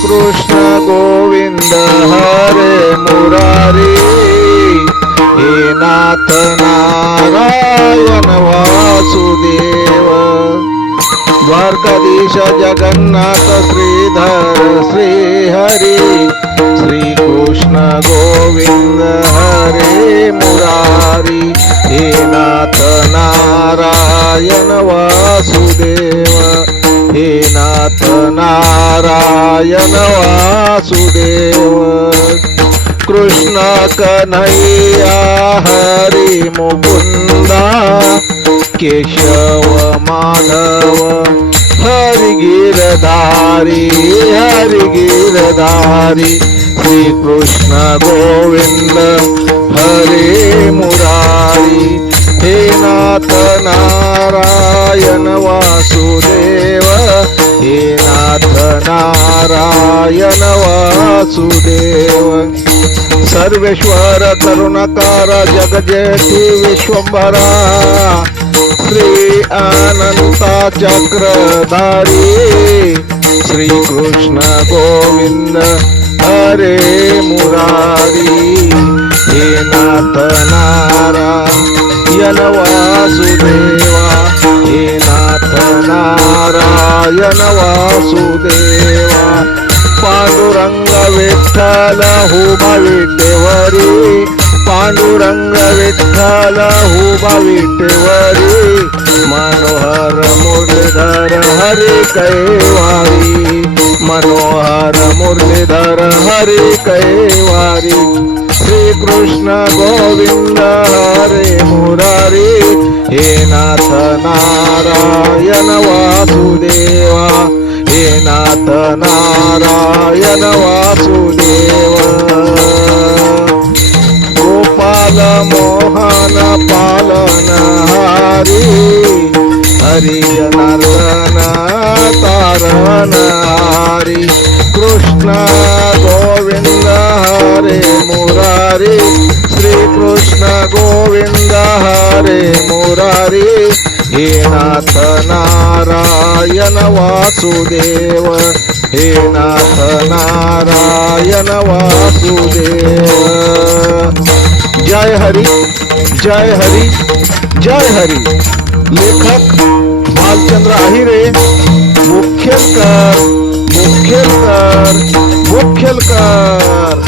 कृष्ण गोविंद हरे मुरारी, हे नाथ नारायण वासुदेव। द्वारकाधीश जगन्नाथ श्रीधर श्रीहरी, श्री कृष्ण गोविंद हरे मुरारी, हे नाथ नारायण वासुदेव, हे नाथ नारायण वासुदेव। कृष्ण कन्हैया हरी मुकुंदा, केशव माधव हरि गिरधारी, हरि गिरधारी। श्री कृष्ण गोविंद हरे मुरारी, हे नाथ नारायण वासुदेव, हे नाथ नारायण वासुदेव। सर्वेश्वर करुणाकार जगजेती विश्वंभरा, श्री अनंता चक्रधारी, श्री कृष्ण गोविंद हरे मुरारी, हे नाथ नारायण वासुदेवा, हे नाथ नारायण वासुदेवा। पांडुरंग विठ्ठल हुबा विटेवरी, पांडुरंग विठ्ठल हुबा विटेवरी, मनोहर मुरलीधर हरी कैवारी, मनोहर मुरलीधर हरी कैवारी। श्री कृष्ण गोविंद हरे मुरारी, हे नाथ नारायण वासुदेवा, हे नाथ नारायण वासुदेव। गोपाल मोहन पालन हारी, हरि जनार्दन तारण हारी। कृष्ण गोविंद हरे मुरारी, श्री कृष्ण गोविंद हरे मुरारी, हे नाथ नारायण वासुदेव, हे नाथ नारायण वासुदेव। जय हरी, जय हरी, जय हरी। लेखक भालचंद्र आहिरे, मुखेलकर, मुखेलकर, मुखेलकर।